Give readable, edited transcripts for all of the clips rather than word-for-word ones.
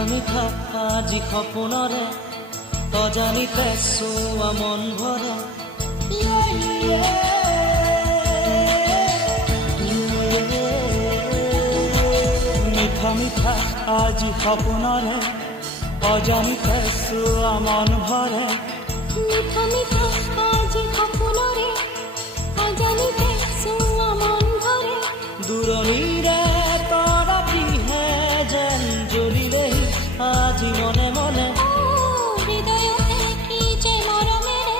মিঠা মিঠা আজি সপোনৰে অজানিতে চোৱা মন ভৰে মিঠা মিঠা আজি সপোনৰে অজানিতে চোৱা মন ভৰে মিঠা মিঠা আজি সপোনৰে অজানিতে চোৱা মন ভৰে দূৰণিৰে তৰাপিহে যেন জ্বলিলে আজি মনে মনে হৃদয়তে কি যে মৰমেৰে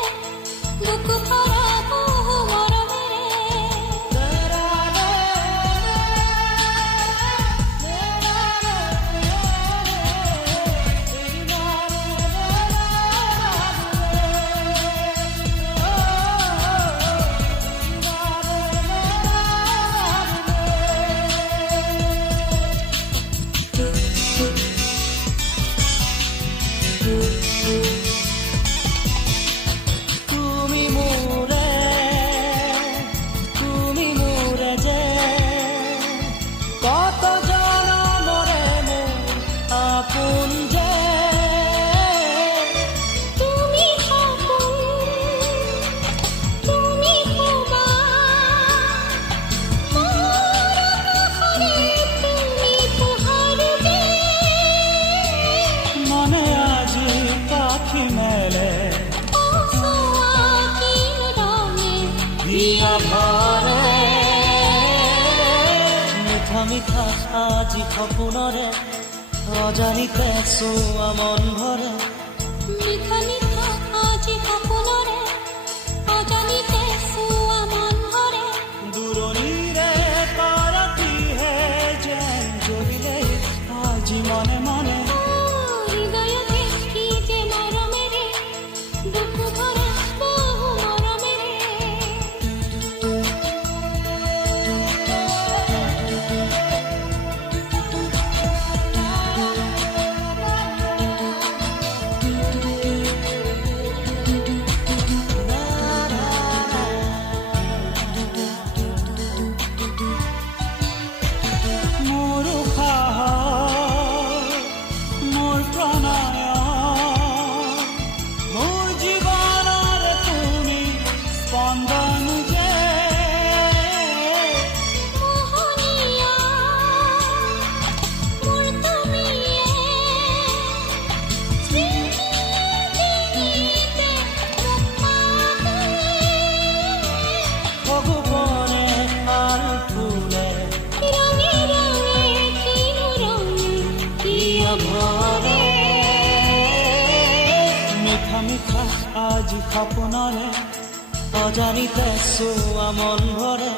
বুকু ভৰা বহু মৰমেৰে তুমি মোৰে যে কত জনমৰে মোৰ আপোন যে তুমি সপোন তুমি শোভা মোৰ আকাশৰে তুমি পোহৰ যে মনে আজি পাখি মেলে দিয়া ভৰে মিঠা মিঠা আজি সপোনৰে অজানিতে চোৱা মন ভৰে মিঠা মিঠা আজি সপোনৰে অজানিতে চোৱা মন ভৰে দূৰণিৰে তৰাপিহে যেন জ্বলিলে আজি মনে মনে হৃদয়তে কি যে মৰমেৰে বুকু ভৰা বহু মৰমেৰে মোৰ উশাহ মোৰ প্ৰণয় মোৰ জীৱনৰ তুমি স্পন্দন যে মোহনীয়া মোৰ তুমিয়ে স্মৃতিতে ভগৱানে আন ফুলে ৰঙে ৰঙে কিনো ৰঙে কিয় ভৰে মিঠা মিঠা আজি সপোনৰে অজানিতে চোৱা মন ভৰে